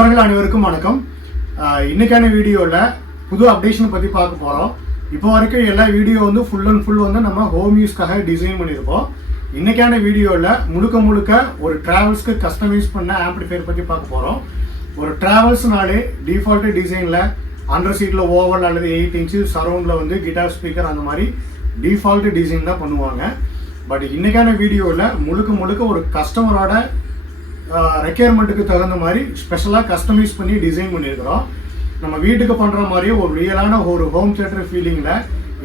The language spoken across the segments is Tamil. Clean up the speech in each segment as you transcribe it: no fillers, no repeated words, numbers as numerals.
நண்பர்கள் அனைவருக்கும் வணக்கம். இன்னைக்கான வீடியோவில் புது அப்டேஷனை பற்றி பார்க்க போகிறோம். இப்போ வரைக்கும் எல்லா வீடியோ வந்து ஃபுல் அண்ட் ஃபுல் வந்து நம்ம ஹோம் யூஸ்க்காக டிசைன் பண்ணியிருப்போம். இன்னைக்கான வீடியோவில் முழுக்க ஒரு ட்ராவல்ஸ்க்கு கஸ்டமைஸ் பண்ண ஆம்பிளிஃபையர் பற்றி பார்க்க போகிறோம். ஒரு ட்ராவல்ஸ்னாலே டிஃபால்ட்டு டிசைனில் அண்டர் சீட்டில் ஓவல் அல்லது 8 இன்ச்சு சரௌண்டில் வந்து கிட்டார் ஸ்பீக்கர் அந்த மாதிரி டிஃபால்ட்டு டிசைன் தான் பண்ணுவாங்க. பட் இன்னைக்கான வீடியோவில் முழுக்க ஒரு கஸ்டமரோட ரெக்யர்மெண்ட்டுக்கு தகுந்த மாதிரி ஸ்பெஷலாக கஸ்டமைஸ் பண்ணி டிசைன் பண்ணியிருக்கிறோம். நம்ம வீட்டுக்கு பண்ணுற மாதிரியே ஒரு ரியலான ஒரு ஹோம் தியேட்டர் ஃபீலிங்கில்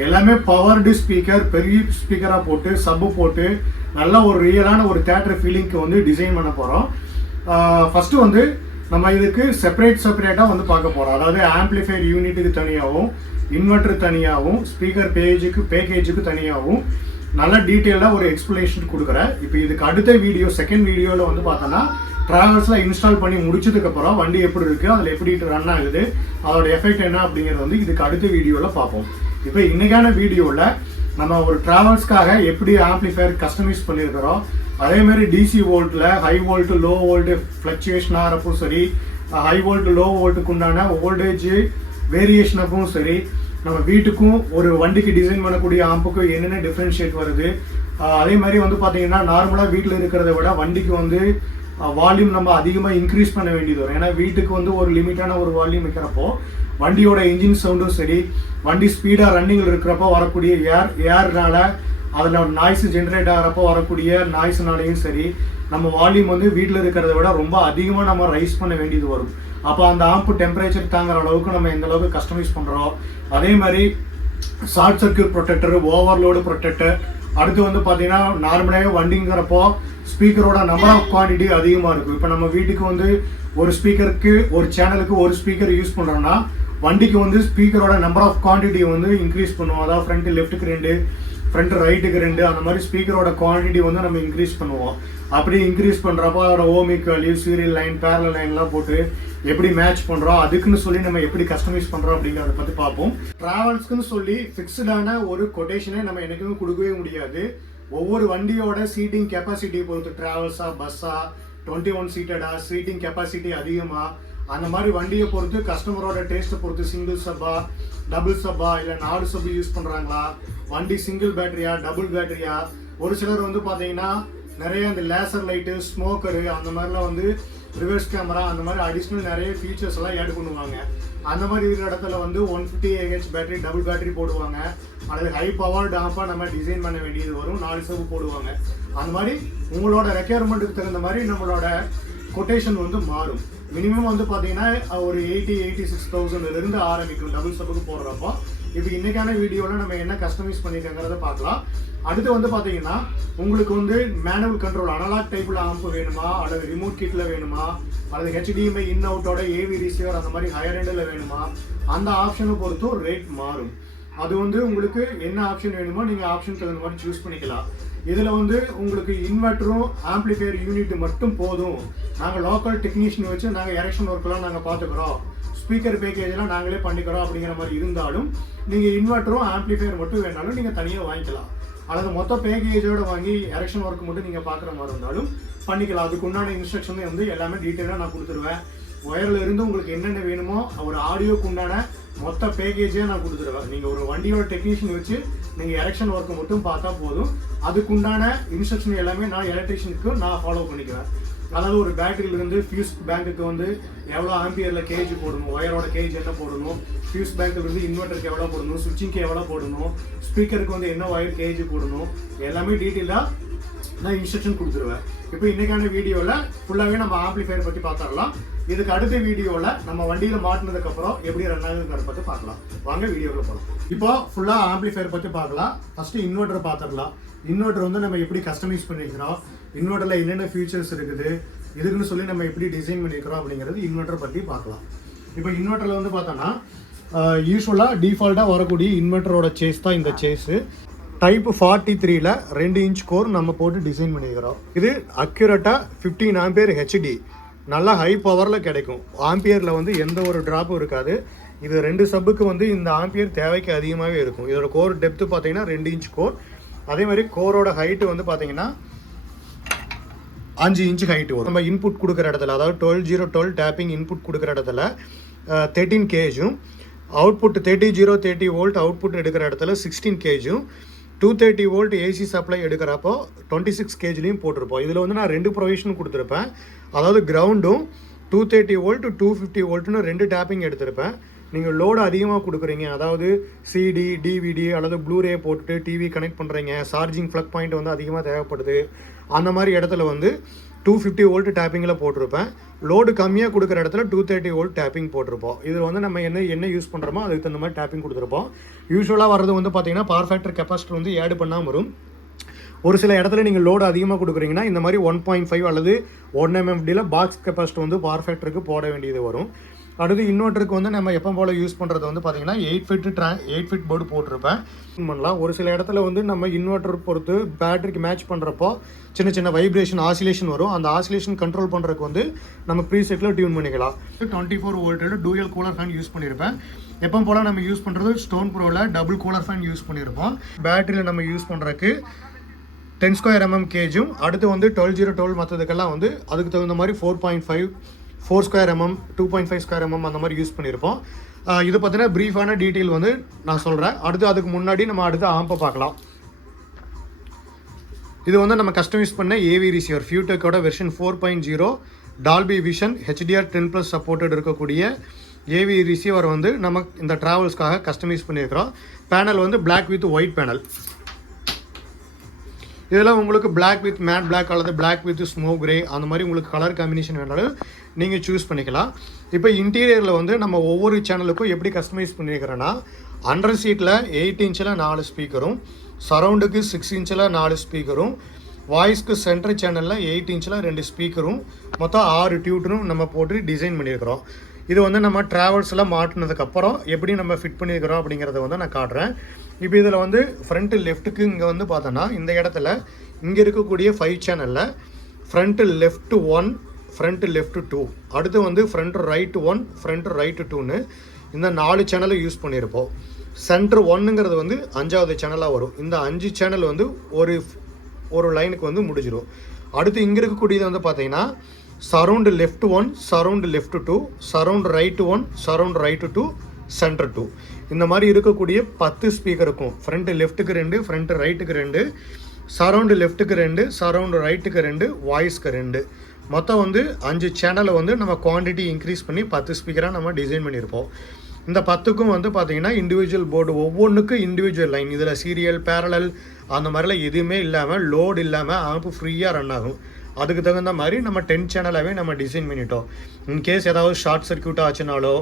எல்லாமே பவர்டு ஸ்பீக்கர், பெரிய ஸ்பீக்கராக போட்டு சப்பு போட்டு நல்ல ஒரு ரியலான ஒரு தியேட்டர் ஃபீலிங்க்கு வந்து டிசைன் பண்ண போகிறோம். ஃபஸ்ட்டு வந்து நம்ம இதுக்கு செப்பரேட்டாக வந்து பார்க்க போகிறோம். அதாவது ஆம்பிளிஃபையர் யூனிட்டுக்கு தனியாகவும், இன்வெர்டர் தனியாகவும், ஸ்பீக்கர் பேக்கேஜுக்கு தனியாகவும் நல்ல டீட்டெயிலாக ஒரு எக்ஸ்பிளனேஷன் கொடுக்குறேன். இப்போ இதுக்கு அடுத்த வீடியோ, செகண்ட் வீடியோவில் வந்து பார்த்தோன்னா ட்ராவல்ஸில் இன்ஸ்டால் பண்ணி முடிச்சதுக்கப்புறம் வண்டி எப்படி இருக்குது, அதில் எப்படி ரன் ஆகுது, அதோட எஃபெக்ட் என்ன அப்படிங்கிறது வந்து இதுக்கு அடுத்த வீடியோவில் பார்ப்போம். இப்போ இன்றைக்கான வீடியோவில் நம்ம ஒரு ட்ராவல்ஸ்க்காக எப்படி ஆம்பிளிஃபையர் கஸ்டமைஸ் பண்ணியிருக்கிறோம், அதேமாதிரி டிசி வோல்ட்டில் high volt low volt fluctuation ஆகிறப்பவும் சரி, ஹை வோல்ட்டு லோ வோல்ட்டுக்கு உண்டான வோல்டேஜ் வேரியேஷன் அப்பவும் சரி, நம்ம வீட்டுக்கும் ஒரு வண்டிக்கு டிசைன் பண்ணக்கூடிய ஆம்புக்கும் என்னென்ன டிஃப்ரென்ஷியேட் வருது, அதே மாதிரி வந்து பார்த்தீங்கன்னா நார்மலாக வீட்டில் இருக்கிறத விட வண்டிக்கு வந்து வால்யூம் நம்ம அதிகமாக இன்க்ரீஸ் பண்ண வேண்டியது வரும். ஏன்னா வீட்டுக்கு வந்து ஒரு லிமிட்டான ஒரு வால்யூம் வைக்கிறப்போ வண்டியோட இன்ஜின் சவுண்டும் சரி, வண்டி ஸ்பீடாக ரன்னிங்கில் இருக்கிறப்போ வரக்கூடிய ஏர்னால அதில் ஒரு நாய்ஸ் ஜென்ரேட் ஆகிறப்போ வரக்கூடிய நாய்ஸ்னாலையும் சரி, நம்ம வால்யூம் வந்து வீட்டில் இருக்கிறத விட ரொம்ப அதிகமாக நம்ம ரைஸ் பண்ண வேண்டியது வரும். அப்போ அந்த ஆம்பு டெம்பரேச்சர் தாங்குற அளவுக்கு நம்ம எந்த அளவுக்கு கஸ்டமைஸ் பண்ணுறோம். அதே மாதிரி short circuit protector, overload protector, அடுத்து வந்து பார்த்தீங்கன்னா நார்மலாகவே வண்டிங்கிறப்போ ஸ்பீக்கரோட நம்பர் ஆஃப் குவான்டிட்டி அதிகமாக இருக்கும். இப்போ நம்ம வீட்டுக்கு வந்து ஒரு ஸ்பீக்கருக்கு, ஒரு சேனலுக்கு ஒரு ஸ்பீக்கர் யூஸ் பண்ணுறோன்னா வண்டிக்கு வந்து ஸ்பீக்கரோட நம்பர் ஆஃப் குவான்டிட்டியை வந்து இன்க்ரீஸ் பண்ணுவோம். அதாவது ஃப்ரண்ட் லெஃப்ட்டுக்கு 2, ஃப்ரண்ட் ரைட்டுக்கு 2, அந்த மாதிரி ஸ்பீக்கரோட குவான்டிட்டி வந்து நம்ம இன்க்ரீஸ் பண்ணுவோம். அப்படி இன்க்ரீஸ் பண்ணுறப்போ அதோட ohmic value, serial line, parallel லைன்லாம் போட்டு எப்படி மேட்ச் பண்ணுறோம், அதுக்குன்னு சொல்லி நம்ம எப்படி கஸ்டமைஸ் பண்ணுறோம் அப்படிங்கிறத பற்றி பார்ப்போம். ட்ராவல்ஸ்க்குன்னு சொல்லி ஃபிக்ஸ்டான ஒரு கொட்டேஷனை நம்ம எனக்குமே கொடுக்கவே முடியாது. ஒவ்வொரு வண்டியோட சீட்டிங் கெப்பாசிட்டியை பொறுத்து, ட்ராவல்ஸா பஸ்ஸா 21 சீட்டடா, சீட்டிங் கெப்பாசிட்டி அதிகமாக, அந்த மாதிரி வண்டியை பொறுத்து கஸ்டமரோட டேஸ்ட்டை பொறுத்து சிங்கிள் சப்பா, டபுள் சப்பா, இல்லை 4 சப்பு யூஸ் பண்ணுறாங்களா, வண்டி சிங்கிள் பேட்டரியா டபுள் பேட்டரியா, ஒரு சிலர் வந்து பார்த்தீங்கன்னா நிறைய இந்த லேசர் லைட்டு, ஸ்மோக்கரு, அந்த மாதிரிலாம் வந்து ரிவர்ஸ் கேமரா, அந்த மாதிரி அடிஷ்னல் நிறைய ஃபீச்சர்ஸ் எல்லாம் ஆட் பண்ணுவாங்க. அந்த மாதிரி இருக்கிற இடத்துல வந்து 150 AH பேட்டரி டபுள் பேட்டரி போடுவாங்க, அல்லது ஹை பவர்டு ஆப்பாக நம்ம டிசைன் பண்ண வேண்டியது வரும், 4 சப்பு போடுவாங்க. அந்த மாதிரி உங்களோட ரெக்யர்மெண்ட்டுக்கு தகுந்த மாதிரி நம்மளோட கொட்டேஷன் வந்து மாறும். மினிமம் வந்து பார்த்தீங்கன்னா ஒரு 86,000 ஆரம்பிக்கும் டபுள் சப்புக்கு போடுறப்போ. இப்போ இன்றைக்கான வீடியோவில் நம்ம என்ன கஸ்டமைஸ் பண்ணியிருக்கங்கிறத பார்க்கலாம். அடுத்து வந்து பார்த்தீங்கன்னா உங்களுக்கு வந்து மேனுவல் கண்ட்ரோல் அனலாக் டைப்பில் ஆம்பு வேணுமா, அல்லது ரிமோட் கிட்டில் வேணுமா, அல்லது HDMI இன் அவுட்டோட AV ரிசீவர் அந்த மாதிரி ஹையர் எண்டில் வேணுமா, அந்த ஆப்ஷனை பொறுத்தும் ரேட் மாறும். அது வந்து உங்களுக்கு என்ன ஆப்ஷன் வேணுமோ நீங்கள் ஆப்ஷன் தகுந்த மாதிரி சூஸ் பண்ணிக்கலாம். இதில் வந்து உங்களுக்கு இன்வெர்ட்டரும் ஆம்பிளிஃபையர் யூனிட் மட்டும் போதும், நாங்கள் லோக்கல் டெக்னீஷியன் வச்சு நாங்கள் எரெக்ஷன் ஒர்க்கெலாம் நாங்கள் பார்த்துக்குறோம், ஸ்பீக்கர் பேக்கேஜெலாம் நாங்களே பண்ணிக்கிறோம் அப்படிங்கிற மாதிரி இருந்தாலும் நீங்கள் இன்வெர்ட்டரும் ஆம்பிளிஃபையர் மட்டும் வேணாலும் நீங்கள் தனியாக வாங்கிக்கலாம். அல்லது மொத்த பேக்கேஜோடு வாங்கி எரெக்ஷன் ஒர்க் மட்டும் நீங்கள் பார்க்குற மாதிரி இருந்தாலும் பண்ணிக்கலாம். அதுக்கு உண்டான இன்ஸ்ட்ரக்ஷன் வந்து எல்லாமே டீட்டெயிலாக நான் கொடுத்துருவேன். ஒயரில் இருந்து உங்களுக்கு என்னென்ன வேணுமோ ஒரு ஆடியோக்கு உண்டான மொத்த பேக்கேஜே நான் கொடுத்துருவேன். நீங்கள் ஒரு வண்டியோட டெக்னீஷியன் வச்சு நீங்கள் எரெக்ஷன் ஒர்க்கை மட்டும் பார்த்தா போதும். அதுக்குண்டான இன்ஸ்ட்ரக்ஷன் எல்லாமே நான் எலக்ட்ரிஷியனுக்கு நான் ஃபாலோ பண்ணிக்குவேன். அதாவது ஒரு பேட்டரியிலிருந்து ஃபியூஸ் பேங்க்குக்கு வந்து எவ்வளோ ஆம்பியரில் கேஜ் போடணும், ஒயரோட கேஜ் என்ன போடணும், ஃபியூஸ் பேங்க்லேருந்து இன்வெர்ட்டருக்கு எவ்வளோ போடணும், சுவிட்சிங்க்கு எவ்வளோ போடணும், ஸ்பீக்கருக்கு வந்து என்ன ஒயர் கேஜ் போடணும், எல்லாமே டீட்டெயிலாக நான் இன்ஸ்ட்ரக்ஷன் கொடுத்துருவேன். இப்போ இன்றைக்கான வீடியோவில் ஃபுல்லாகவே நம்ம ஆம்பிளிஃபையர் பற்றி பார்த்துடலாம். இதுக்கு அடுத்த வீடியோவில் நம்ம வண்டியில் மாட்டினதுக்கப்புறம் எப்படி ரன் ஆகுதுங்கிறத பற்றி பார்க்கலாம். வாங்க வீடியோவில் போகலாம். இப்போ ஃபுல்லாக ஆம்பிளிஃபையர் பற்றி பார்க்கலாம். ஃபஸ்ட்டு இன்வெர்ட்டர் பார்த்துடலாம். இன்வெர்ட்டர் வந்து நம்ம எப்படி கஸ்டமைஸ் பண்ணிக்கிறோம், இன்வெர்ட்டரில் என்னென்ன ஃபீச்சர்ஸ் இருக்குது, இதுக்குன்னு சொல்லி நம்ம எப்படி டிசைன் பண்ணிக்கிறோம் அப்படிங்கிறது இன்வெர்ட்டர் பற்றி பார்க்கலாம். இப்போ இன்வெர்ட்டரில் வந்து பார்த்தோன்னா யூஸ்வலாக டிஃபால்ட்டாக வரக்கூடிய இன்வெர்ட்டரோட சேஸ் தான் இந்த சேஸு. டைப் 43ல் 2 இன்ச் கோர் நம்ம போட்டு டிசைன் பண்ணிக்கிறோம். இது அக்யூரேட்டாக 15 ஆம்பியர் HD, நல்லா ஹை பவரில் கிடைக்கும். ஆம்பியரில் வந்து எந்த ஒரு ட்ராப்பும் இருக்காது. இது 2 சப்புக்கு வந்து இந்த ஆம்பியர் தேவைக்கு அதிகமாகவே இருக்கும். இதோட கோர் டெப்த்து பார்த்தீங்கன்னா 2 இன்ச் கோர். அதே மாதிரி கோரோட ஹைட்டு வந்து பார்த்தீங்கன்னா 5 இன்ச் ஹைட் வரும். நம்ம இன்புட் கொடுக்குற இடத்துல, அதாவது 12 டேப்பிங் இன்புட் கொடுக்குற இடத்துல 13 கேஜும், அவுட்புட் 30 வோல்ட் அவுட்புட் எடுக்கிற இடத்துல 16 கேஜும், 230 வோல்ட் ஏசி சப்ளை எடுக்கிறப்போ 26 கேஜ்லையும் போட்டிருப்போம். இதில் வந்து நான் 2 ப்ரொவிஷன் கொடுத்துருப்பேன். அதாவது கிரவுண்டும் 230 வோல்ட் 250 வோல்ட்னு 2 டேப்பிங் எடுத்திருப்பேன். நீங்கள் லோடு அதிகமாக கொடுக்குறீங்க, அதாவது சிடி டிவிடி அல்லது ப்ளூரே போட்டுட்டு டிவி கனெக்ட் பண்ணுறீங்க, சார்ஜிங் ப்ளக் பாயிண்ட் வந்து அதிகமாக தேவைப்படுது, அந்த மாதிரி இடத்துல வந்து 250 வோல்ட் டேப்பிங்கில் போட்டிருப்பேன். லோடு கம்மியாக கொடுக்குற இடத்துல 230 வோல்ட் டேப்பிங் போட்டிருப்போம். இதில் வந்து நம்ம என்ன யூஸ் பண்ணுறோமோ அதுக்கு தகுந்த மாதிரி டேப்பிங் கொடுத்துருப்போம். யூஸ்வலாக வரது வந்து பார்த்தீங்கன்னா பவர் ஃபேக்டர் கெப்பாசிட்டர் வந்து ஆட் பண்ணாமல் வரும். ஒரு சில இடத்துல நீங்கள் லோடு அதிகமாக கொடுக்குறீங்கன்னா இந்த மாதிரி 1.5 அல்லது 1 mmFDயில் பாக்ஸ் கெப்பாசிட்டர் வந்து பவர் ஃபேக்டருக்கு போட வேண்டியது வரும். அடுத்து இன்வெர்ட்டருக்கு வந்து நம்ம எப்போ போல் யூஸ் பண்ணுறது வந்து பார்த்தீங்கன்னா 8 ஃபீட் போர்டு போட்டிருப்பேன் பண்ணலாம். ஒரு சில இடத்துல வந்து நம்ம இன்வெர்ட்டர் பொறுத்து பேட்டரிக்கு மேட்ச் பண்ணுறப்போ சின்ன சின்ன வைப்ரேஷன் ஆசிலேஷன் வரும். அந்த ஆசிலேஷன் கண்ட்ரோல் பண்ணுறதுக்கு வந்து நம்ம ப்ரீசெட்டில் டியூன் பண்ணிக்கலாம். 24 வோல்ட்டோட டூயல் கூலர் ஃபேன் யூஸ் பண்ணியிருப்பேன். எப்போ போல் நம்ம யூஸ் பண்ணுறது ஸ்டோன் ப்ரோவில் டபுள் கூலர் ஃபேன் யூஸ் பண்ணியிருப்போம். பேட்டரியில் நம்ம யூஸ் பண்ணுறதுக்கு 10 ஸ்கொயர் mm கேஜும், அடுத்து வந்து 12 மற்றதுக்கெல்லாம் வந்து அதுக்கு தகுந்த மாதிரி 4.5 4 ஸ்கொயர் mm 2.5 ஸ்கொயர் mm அந்த மாதிரி யூஸ் பண்ணியிருப்போம். இது பார்த்தீங்கன்னா ப்ரீஃபான டீட்டெயில் வந்து நான் சொல்கிறேன். அடுத்து அதுக்கு முன்னாடி நம்ம அடுத்து ஆம்பை பார்க்கலாம். இது வந்து நம்ம கஸ்டமைஸ் பண்ண ஏவி ரிசீவர் ஃபியூடெக்கோட version 4.0 Dolby Vision HDR 10+ supported இருக்கக்கூடிய ஏவி ரிசீவர் வந்து நம்ம இந்த ட்ராவல்ஸ்க்காக கஸ்டமைஸ் பண்ணியிருக்கிறோம். பேனல் வந்து பிளாக் வித் ஒயிட் பேனல். இதெல்லாம் உங்களுக்கு பிளாக் வித் மேட் பிளாக் அல்லது பிளாக் வித் ஸ்மோக் கிரே அந்த மாதிரி உங்களுக்கு கலர் காம்பினேஷன் வேணாலும் நீங்கள் சூஸ் பண்ணிக்கலாம். இப்போ இன்டீரியரில் வந்து நம்ம ஒவ்வொரு சேனலுக்கும் எப்படி கஸ்டமைஸ் பண்ணியிருக்கிறோன்னா, அண்டர் சீட்டில் 8 இன்ச்சில் 4 ஸ்பீக்கரும், சரவுண்டுக்கு 6 இன்ச்சில் 4 ஸ்பீக்கரும், வாய்ஸ்க்கு சென்டர் சேனலில் 8 இன்ச்சில் 2 ஸ்பீக்கரும், மொத்தம் 6 டியூட்டரும் நம்ம போட்டு டிசைன் பண்ணியிருக்கிறோம். இது வந்து நம்ம ட்ராவல்ஸில் மாட்டினதுக்கப்புறம் எப்படி நம்ம ஃபிட் பண்ணியிருக்கிறோம் அப்படிங்கிறத வந்து நான் காட்டுறேன். இப்போ இதில் வந்து ஃப்ரண்ட்டு லெஃப்ட்டுக்கு இங்கே வந்து பார்த்தோன்னா இந்த இடத்துல இங்கே இருக்கக்கூடிய 5 சேனலில் ஃப்ரண்ட்டு லெஃப்ட் 1 ஃப்ரண்ட்டு லெஃப்ட் 2, அடுத்து வந்து ஃப்ரண்ட் ரைட் 1 ஃப்ரண்ட் ரைட் 2ன்னு இந்த 4 சேனலை யூஸ் பண்ணியிருப்போம். சென்டர் 1ங்கிறது வந்து 5வது சேனலாக வரும். இந்த 5 சேனல் வந்து ஒரு லைனுக்கு வந்து முடிஞ்சிடும். அடுத்து இங்கே இருக்கக்கூடியது வந்து பார்த்தீங்கன்னா surround left 1 surround left 2 surround right 1 surround right 2 centre 2 இந்த மாதிரி இருக்கக்கூடிய 10 ஸ்பீக்கர் இருக்கும். ஃப்ரண்ட் லெஃப்ட்டுக்கு 2 ஃப்ரண்ட் ரைட்டுக்கு 2 சரவுண்டு லெஃப்ட்டுக்கு 2 சரவுண்டு ரைட்டுக்கு 2 வாய்ஸ்க்கு 2 மொத்தம் வந்து 5 சேனலை வந்து நம்ம குவான்டிட்டி இன்க்ரீஸ் பண்ணி 10 ஸ்பீக்கராக நம்ம டிசைன் பண்ணியிருப்போம். இந்த 10க்கும் வந்து பார்த்தீங்கன்னா இண்டிவிஜுவல் போர்டு, ஒவ்வொன்றுக்கும் இண்டிவிஜுவல் லைன். இதில் சீரியல் பேரலல் அந்த மாதிரிலாம் எதுவுமே இல்லாமல் லோடு இல்லாமல் ஆம்பு ஃப்ரீயாக ரன் ஆகும். அதுக்கு தகுந்த மாதிரி நம்ம 10 சேனலாகவே நம்ம டிசைன் பண்ணிட்டோம். இன்கேஸ் ஏதாவது ஷார்ட் சர்க்யூட் ஆச்சுனாலோ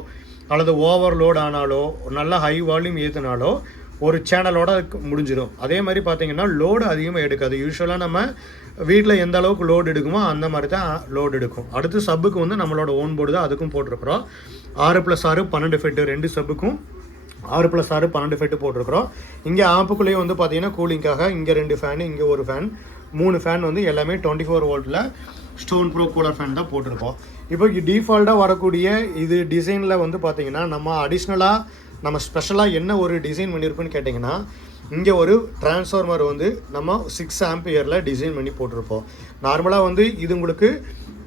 அல்லது ஓவர்லோட் ஆனாலோ நல்ல ஹை வால்யூம் ஏற்றினாலோ ஒரு சேனலோட முடிஞ்சிடும். அதே மாதிரி பார்த்தீங்கன்னா லோடு அதிகமாக எடுக்காது. யூஸ்வலாக நம்ம வீட்டில் எந்த அளவுக்கு லோடு எடுக்குமோ அந்த மாதிரி தான் லோடு எடுக்கும். அடுத்து சப்புக்கு வந்து நம்மளோட ஓன் போர்டு தான், அதுக்கும் போட்டிருக்கிறோம். 6+6 12 ஃபெட்டு 2 சப்புக்கும் 6+6 12 ஃபெட்டு போட்டிருக்கிறோம். இங்கே ஆம்புக்குள்ளேயே வந்து பார்த்தீங்கன்னா கூலிங்காக இங்கே 2 ஃபேனு, இங்கே ஒரு ஃபேன், 3 ஃபேன் வந்து எல்லாமே 24 வோல்ட்டில் ஸ்டோன் ப்ரோ கூலர் ஃபேன் தான் போட்டிருக்கோம். இப்போ டிஃபால்ட்டாக வரக்கூடிய இது டிசைனில் வந்து பார்த்தீங்கன்னா நம்ம அடிஷ்னலாக நம்ம ஸ்பெஷலாக என்ன ஒரு டிசைன் பண்ணியிருப்போன்னு கேட்டிங்கன்னா, இங்கே ஒரு டிரான்ஸ்ஃபார்மர் வந்து நம்ம 6 ஆம்பியரில் டிசைன் பண்ணி போட்டிருப்போம். நார்மலாக வந்து இது உங்களுக்கு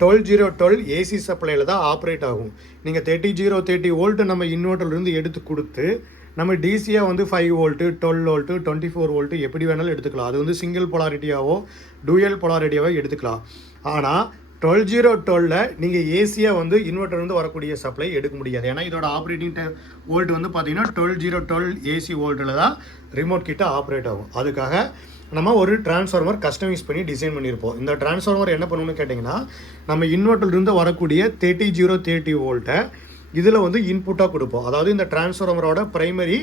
12 ஏசி சப்ளையில் தான் ஆப்ரேட் ஆகும். நீங்கள் 30 வோல்ட்டு நம்ம இன்வெர்ட்டர்லேருந்து எடுத்து கொடுத்து நம்ம டிசியாக வந்து 5 வோல்ட்டு 12 வோல்ட்டு 24 வோல்ட்டு எப்படி வேணாலும் எடுத்துக்கலாம். அது வந்து சிங்கிள் பொலாரிட்டியாவோ டூயல் பொலாரிட்டியாவோ எடுத்துக்கலாம். ஆனால் 12 நீங்கள் ஏசியாக வந்து இன்வெர்ட்டர் வந்து வரக்கூடிய சப்ளை எடுக்க முடியாது. ஏன்னா இதோட ஆப்ரேட்டிங் வோல்ட் வந்து பார்த்தீங்கன்னா 12 ஏசி வோல்ட்டில் தான் ரிமோட் கிட்ட ஆப்ரேட் ஆகும். அதுக்காக நம்ம ஒரு டிரான்ஸ்ஃபார்மர் கஸ்டமைஸ் பண்ணி டிசைன் பண்ணியிருப்போம். இந்த டிரான்ஸ்ஃபார்மர் என்ன பண்ணணும்னு கேட்டிங்கன்னா, நம்ம இன்வெர்ட்டர்லேருந்து வரக்கூடிய 30 வோல்ட்டை இதில் வந்து இன்புட்டாக கொடுப்போம். அதாவது இந்த டிரான்ஸ்ஃபார்மரோட ப்ரைமரி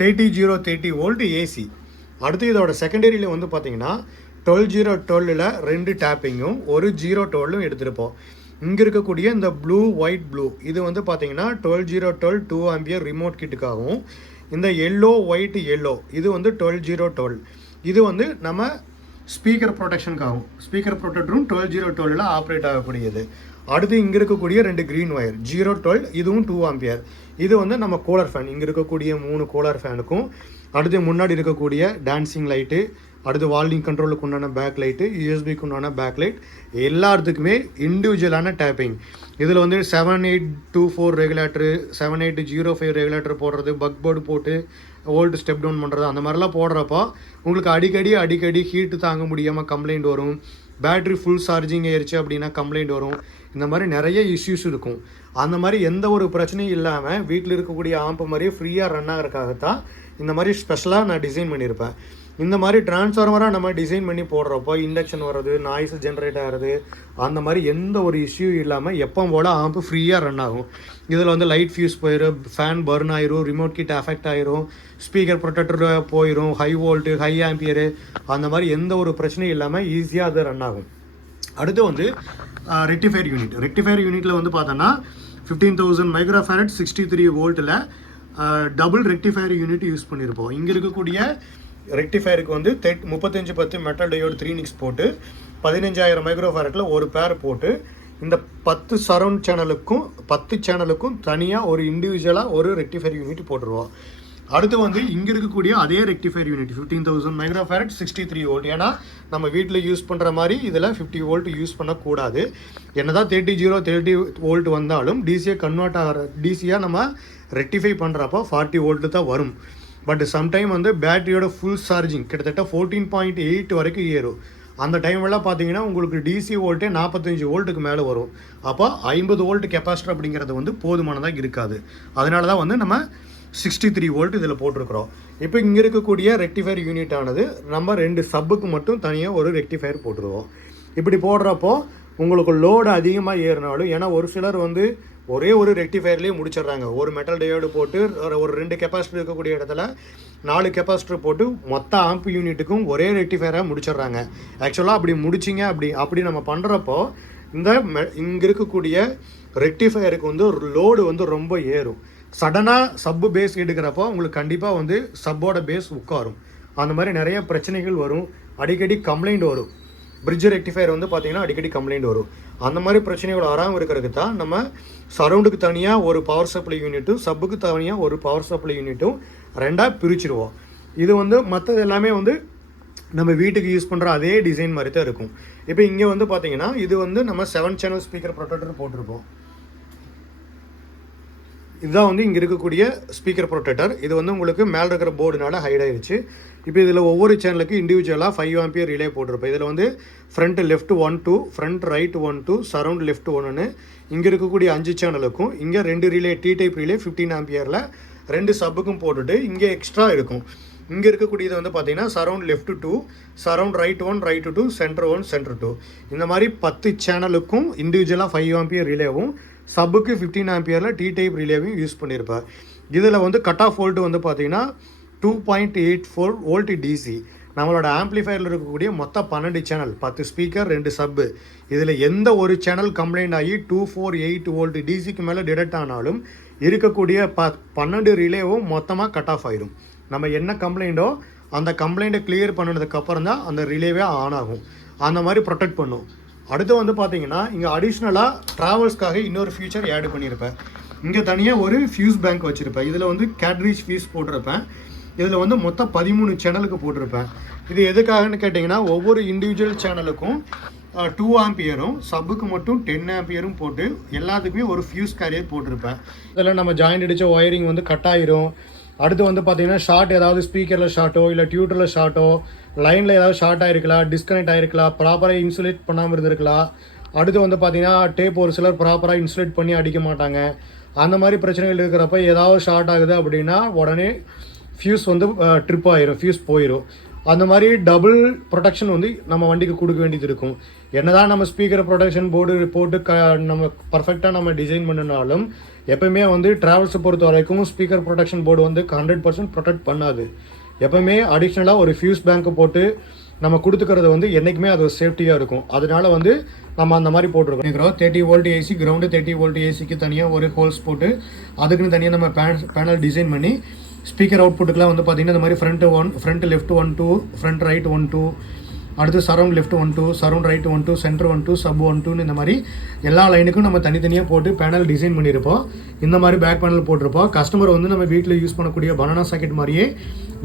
30 வோல்ட் ஏசி. அடுத்து இதோட செகண்டரியில் வந்து பார்த்தீங்கன்னா 12 2 டேப்பிங்கும் ஒரு 012 எடுத்திருப்போம். இங்கே இருக்கக்கூடிய இந்த ப்ளூ ஒயிட் ப்ளூ இது வந்து பார்த்தீங்கன்னா 12 2 ஆம்பியர் ரிமோட் கிட்டுக்காகவும், இந்த எல்லோ ஒயிட் எல்லோ இது வந்து 12 இது வந்து நம்ம ஸ்பீக்கர் ப்ரொடெக்ஷனுக்காகும். ஸ்பீக்கர் ப்ரொடெக்டரும் 12 ஆப்ரேட் ஆகக்கூடியது. அடுத்து இங்கே இருக்கக்கூடிய 2 க்ரீன் ஒயர் 012 இதுவும் 2 ஆம்பியர். இது வந்து நம்ம கூலர் ஃபேன். இங்கே இருக்கக்கூடிய 3 கூலர் ஃபேனுக்கும், அடுத்து முன்னாடி இருக்கக்கூடிய டான்சிங் லைட்டு, அடுத்து வால்யூம் கண்ட்ரோலுக்கு உண்டான பேக் லைட்டு, யூஎஸ்பிக்கு உண்டான பேக் லைட், எல்லாத்துக்குமே இண்டிவிஜுவலான டேப்பிங். இதில் வந்து 7824 ரெகுலேட்டரு, 7805 ரெகுலேட்டர் போடுறது, பக் போர்டு போட்டு வோல்ட் ஸ்டெப் டவுன் பண்ணுறது, அந்த மாதிரிலாம் போடுறப்போ உங்களுக்கு அடிக்கடி ஹீட்டு தாங்க முடியாமல் கம்ப்ளைண்ட் வரும். பேட்ரி ஃபுல் சார்ஜிங் ஆயிடுச்சு அப்படின்னா கம்ப்ளைண்ட் வரும். இந்த மாதிரி நிறைய இஷ்யூஸ் இருக்கும். அந்த மாதிரி எந்த ஒரு பிரச்சனையும் இல்லாமல் வீட்டில் இருக்கக்கூடிய ஆம்பு மாதிரியே ஃப்ரீயாக ரன் ஆகிறதுக்காகத்தான் இந்த மாதிரி ஸ்பெஷலாக நான் டிசைன் பண்ணியிருப்பேன். இந்த மாதிரி டிரான்ஸ்ஃபார்மராக நம்ம டிசைன் பண்ணி போடுறப்போ இண்டக்ஷன் வர்றது, நாய்ஸ் ஜென்ரேட் ஆகிறது, அந்த மாதிரி எந்த ஒரு இஷ்யூ இல்லாமல் எப்போ போல் ஆம்பு ஃப்ரீயாக ரன் ஆகும். இதில் வந்து லைட் ஃபியூஸ் போயிடும், ஃபேன் பர்ன் ஆயிரும், ரிமோட் கிட் அஃபெக்ட் ஆயிரும், ஸ்பீக்கர் ப்ரொடெக்டர் போயிடும், ஹை வோல்ட்டு, ஹை ஆம்பியரு, அந்த மாதிரி எந்த ஒரு பிரச்சனையும் இல்லாமல் ஈஸியாக அது ரன் ஆகும். அடுத்து வந்து ரெக்டிஃபயர் யூனிட்டில் வந்து பார்த்தோன்னா 15,000 மைக்ரோஃபாரட் 63 வோல்ட்டில் டபுள் ரெக்டிஃபயர் யூனிட் யூஸ் பண்ணியிருப்போம். இங்கே இருக்கக்கூடிய ரெக்டிஃபயருக்கு வந்து 3510 மெட்டல் டயோடு 3 போட்டு 15,000 மைக்ரோஃபாரட்டில் ஒரு பேர் போட்டு இந்த 10 சரவுண்ட் சேனலுக்கும் தனியாக ஒரு இண்டிவிஜுவலாக ஒரு ரெக்டிஃபயர் யூனிட் போட்டுருவோம். அடுத்து வந்து இங்கே இருக்கக்கூடிய அதே ரெக்டிஃபயர் யூனிட் 15,000 மைக்ரோஃபாரட் 63 வோல்ட். ஏன்னா நம்ம வீட்டில் யூஸ் பண்ணுற மாதிரி இதில் 50 வோல்ட் யூஸ் பண்ணக்கூடாது. என்னதான் 30 வோல்ட் வந்தாலும் டிசியாக நம்ம ரெக்டிஃபை பண்ணுறப்போ 40 வோல்ட்டு தான் வரும். பட் சம்டைம் வந்து பேட்டரியோட ஃபுல் சார்ஜிங் கிட்டத்தட்ட 14.8 வரைக்கும் ஏறும். அந்த டைம்லாம் பார்த்தீங்கன்னா உங்களுக்கு டிசி வோல்ட்டே 45 வோல்ட்டுக்கு மேலே வரும். அப்போ 50 வோல்ட் கெப்பாசிட்டர் அப்படிங்கிறது வந்து போதுமானதாக இருக்காது. அதனால தான் வந்து நம்ம 63 வோல்ட் இதில் போட்டிருக்கிறோம். இப்போ இங்கே இருக்கக்கூடிய ரெக்டிஃபயர் யூனிட் ஆனது நம்ம 2 சப்புக்கு மட்டும் தனியாக ஒரு ரெக்டிஃபயர் போட்டுருவோம். இப்படி போடுறப்போ உங்களுக்கு லோடு அதிகமாக ஏறினாலும், ஏன்னா ஒரு சிலர் வந்து ஒரே ஒரு ரெக்டிஃபயர்லேயே முடிச்சிடுறாங்க. ஒரு மெட்டல் டயோடு போட்டு ஒரு 2 கெப்பாசிட்டர் இருக்கக்கூடிய இடத்துல 4 கெப்பாசிட்டர் போட்டு மொத்த ஆம்ப் யூனிட்டுக்கும் ஒரே ரெக்டிஃபயராக முடிச்சிடுறாங்க. ஆக்சுவலாக அப்படி முடிச்சிங்க அப்படி நம்ம பண்ணுறப்போ இங்கே இருக்கக்கூடிய ரெக்டிஃபயருக்கு வந்து லோடு வந்து ரொம்ப ஏறும். சடனாக சப்பு பேஸ் எடுக்கிறப்போ உங்களுக்கு கண்டிப்பாக வந்து சப்போட பேஸ் உட்காரும். அந்த மாதிரி நிறைய பிரச்சனைகள் வரும், அடிக்கடி கம்ப்ளைண்ட் வரும். பிரிட்ஜ் ரெக்டிஃபயர் வந்து பார்த்தீங்கன்னா அடிக்கடி கம்ப்ளைண்ட் வரும். அந்த மாதிரி பிரச்சனைகள் வராமல் இருக்கிறதுக்கு தான் நம்ம சரௌண்டுக்கு தனியாக ஒரு பவர் சப்ளை யூனிட்டும் சப்புக்கு தனியாக ஒரு பவர் சப்ளை யூனிட்டும் 2ஆக பிரிச்சுடுவோம். இது வந்து மற்றது எல்லாமே வந்து நம்ம வீட்டுக்கு யூஸ் பண்ணுற அதே டிசைன் மாதிரி தான் இருக்கும். இப்போ இங்கே வந்து பார்த்தீங்கன்னா இது வந்து நம்ம 7 சேனல் ஸ்பீக்கர் ப்ரொடெக்டர் போட்டிருப்போம். இதுதான் வந்து இங்கே இருக்கக்கூடிய ஸ்பீக்கர் ப்ரொடெக்டர். இது வந்து உங்களுக்கு மேலே இருக்கிற போர்டுனால ஹைட் ஆயிடுச்சு. இப்போ இதில் ஒவ்வொரு சேனலுக்கு இண்டிவிஜுவலாக 5 ஆம்பியர் ரிலே போட்டிருப்போம். இதில் வந்து front left 1 2, front right 1 2, surround left 1ன்னு இங்கே இருக்கக்கூடிய 5 சேனலுக்கும் இங்கே 2 ரிலே டைப் ரிலே 15 ஆம்பியரில் 2 சப்புக்கும் போட்டுட்டு இங்கே எக்ஸ்ட்ரா இருக்கும். இங்கே இருக்கக்கூடியது வந்து பார்த்தீங்கன்னா surround left 2, surround right 1 right 2, centre 1 centre 2, இந்த மாதிரி 10 சேனலுக்கும் இண்டிவிஜுவலாக 5 ஆம்பியர் ரிலேவும் சப்புக்கு 15 ஆம்பியரில் டைப் ரிலேவையும் யூஸ் பண்ணியிருப்பேன். இதில் வந்து கட் ஆஃப் வோல்ட்டு வந்து பார்த்தீங்கன்னா 2.84 வோல்ட் டிசி. நம்மளோட ஆம்ப்ளிஃபயரில் இருக்கக்கூடிய மொத்தம் 12 சேனல், 10 ஸ்பீக்கர், 2 சப்பு. இதில் எந்த ஒரு சேனல் கம்ப்ளைண்ட் ஆகி 248 வோல்ட் டிசிக்கு மேலே டிடெக்ட் ஆனாலும் இருக்கக்கூடிய 12 ரிலேவும் மொத்தமாக கட் ஆஃப் ஆயிடும். நம்ம என்ன கம்ப்ளைண்ட்டோ அந்த கம்ப்ளைண்ட்டை கிளியர் பண்ணினதுக்கப்புறம் தான் அந்த ரிலேவே ஆன் ஆகும். அந்த மாதிரி ப்ரொடெக்ட் பண்ணும். அடுத்து வந்து பார்த்தீங்கன்னா இங்கே அடிஷ்னலாக ட்ராவல்ஸ்க்காக இன்னொரு ஃபியூச்சர் ஆட் பண்ணியிருப்பேன். இங்கே தனியாக ஒரு ஃபியூஸ் பேங்க் வச்சுருப்பேன். இதில் வந்து கேட்ரிஜ் ஃபியூஸ் போட்டிருப்பேன். இதில் வந்து மொத்தம் 13 சேனலுக்கு போட்டிருப்பேன். இது எதுக்காகன்னு கேட்டிங்கன்னா ஒவ்வொரு இண்டிவிஜுவல் சேனலுக்கும் 2 ஆம்பியரும் சப்புக்கு மட்டும் 10 ஆம்பியரும் போட்டு எல்லாத்துக்குமே ஒரு ஃபியூஸ் கேரியர் போட்டிருப்பேன். இதில் நம்ம ஜாயிண்ட் அடித்த ஒயரிங் வந்து கட் ஆயிரும். அடுத்து வந்து பார்த்தீங்கன்னா ஷார்ட் ஏதாவது ஸ்பீக்கரில் ஷார்ட்டோ இல்லை டியூட்டரில் ஷார்ட்டோ, லைனில் ஏதாவது ஷார்ட் ஆகிருக்கலாம், டிஸ்கனெக்ட் ஆகிருக்கலாம், ப்ராப்பராக இன்சுலேட் பண்ணாமல் இருந்திருக்கலாம். அடுத்து வந்து பார்த்தீங்கன்னா டேப் ஒரு சிலர் ப்ராப்பராக இன்சுலேட் பண்ணி அடிக்க மாட்டாங்க. அந்த மாதிரி பிரச்சனைகள் இருக்கிறப்ப ஏதாவது ஷார்ட் ஆகுது அப்படின்னா உடனே ஃபியூஸ் வந்து ட்ரிப் ஆயிரும், ஃபியூஸ் போயிடும். அந்த மாதிரி டபுள் ப்ரொடெக்ஷன் வந்து நம்ம வண்டிக்கு கொடுக்க வேண்டியது இருக்கும். என்னதான் நம்ம ஸ்பீக்கர் ப்ரொடெக்ஷன் போர்டு போட்டு நம்ம பர்ஃபெக்டாக நம்ம டிசைன் பண்ணினாலும் எப்பவுமே வந்து ட்ராவல்ஸை பொறுத்த வரைக்கும் ஸ்பீக்கர் ப்ரொடெக்ஷன் போர்டு வந்து 100% ப்ரொடெக்ட் பண்ணாது. எப்பவுமே அடிஷ்னலாக ஒரு ஃபியூஸ் பேங்க்கை போட்டு நம்ம கொடுத்துக்கிறது வந்து என்றைக்குமே அது சேஃப்டியாக இருக்கும். அதனால வந்து நம்ம அந்த மாதிரி போட்டிருக்கோம். 30 வோல்ட் ஏசி கிரவுண்டு, 30 வோல்ட் ஏசிக்கு தனியாக ஒரு ஹோல்ஸ் போட்டு அதுக்குன்னு தனியாக நம்ம பேனல் டிசைன் பண்ணி ஸ்பீக்கர் அவுட்புட்டுக்கெலாம் வந்து பார்த்திங்கன்னா இந்த மாதிரி ஃப்ரண்ட் லெஃப்ட் 1 2, ஃப்ரண்ட் ரைட் 1 2, அடுத்து surround left 1 2, surround right 1 2, centre 1 2, sub 1 2ன்னு இந்த மாதிரி எல்லா லைனுக்கும் நம்ம தனித்தனியாக போட்டு பேனல் டிசைன் பண்ணியிருப்போம். இந்த மாதிரி பேக் பேனல் போட்டிருப்போம். கஸ்டமர் வந்து நம்ம வீட்டில் யூஸ் பண்ணக்கூடிய பனானா சாக்கெட் மாதிரியே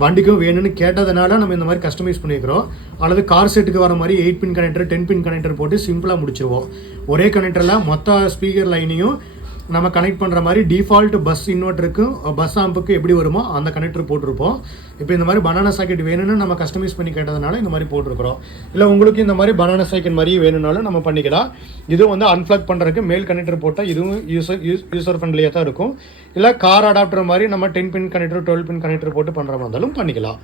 வண்டிக்கும் வேணும்னு கேட்டதுனால நம்ம இந்த மாதிரி கஸ்டமைஸ் பண்ணியிருக்கிறோம். அல்லது கார் செட்டுக்கு வர மாதிரி 8 பின் கனெக்டர் 10 பின் கனெக்டர் போட்டு சிம்பிளாக முடிச்சிருவோம். ஒரே கனெக்டரில் மொத்த ஸ்பீக்கர் லைனையும் நம்ம கனெக்ட் பண்ணுற மாதிரி டிஃபால்ட் பஸ் இன்வெர்ட்டருக்கும் பஸ் ஆம்புக்கு எப்படி வருமோ அந்த கனெக்டர் போட்டிருப்போம். இப்போ இந்த மாதிரி பனானா சாக்கெட் வேணும்னு நம்ம கஸ்டமைஸ் பண்ணி கேட்டதுனால இந்த மாதிரி போட்டிருக்கிறோம். இல்லை உங்களுக்கு இந்த மாதிரி பனானா சாக்கெட் மாதிரி வேணும்னாலும் நம்ம பண்ணிக்கலாம். இதுவும் வந்து அன்ஃப்ளக் பண்ணுறதுக்கு மேல் கனெக்டர் போட்டால் இதுவும் யூசர் ஃப்ரெண்ட்லியாக தான் இருக்கும். இல்லை கார் அடாப்டர் மாதிரி நம்ம 10 பின் கனெக்டர் 12 பின் கனெக்டர் போட்டு பண்ணுற மாதிரி இருந்தாலும் பண்ணிக்கலாம்.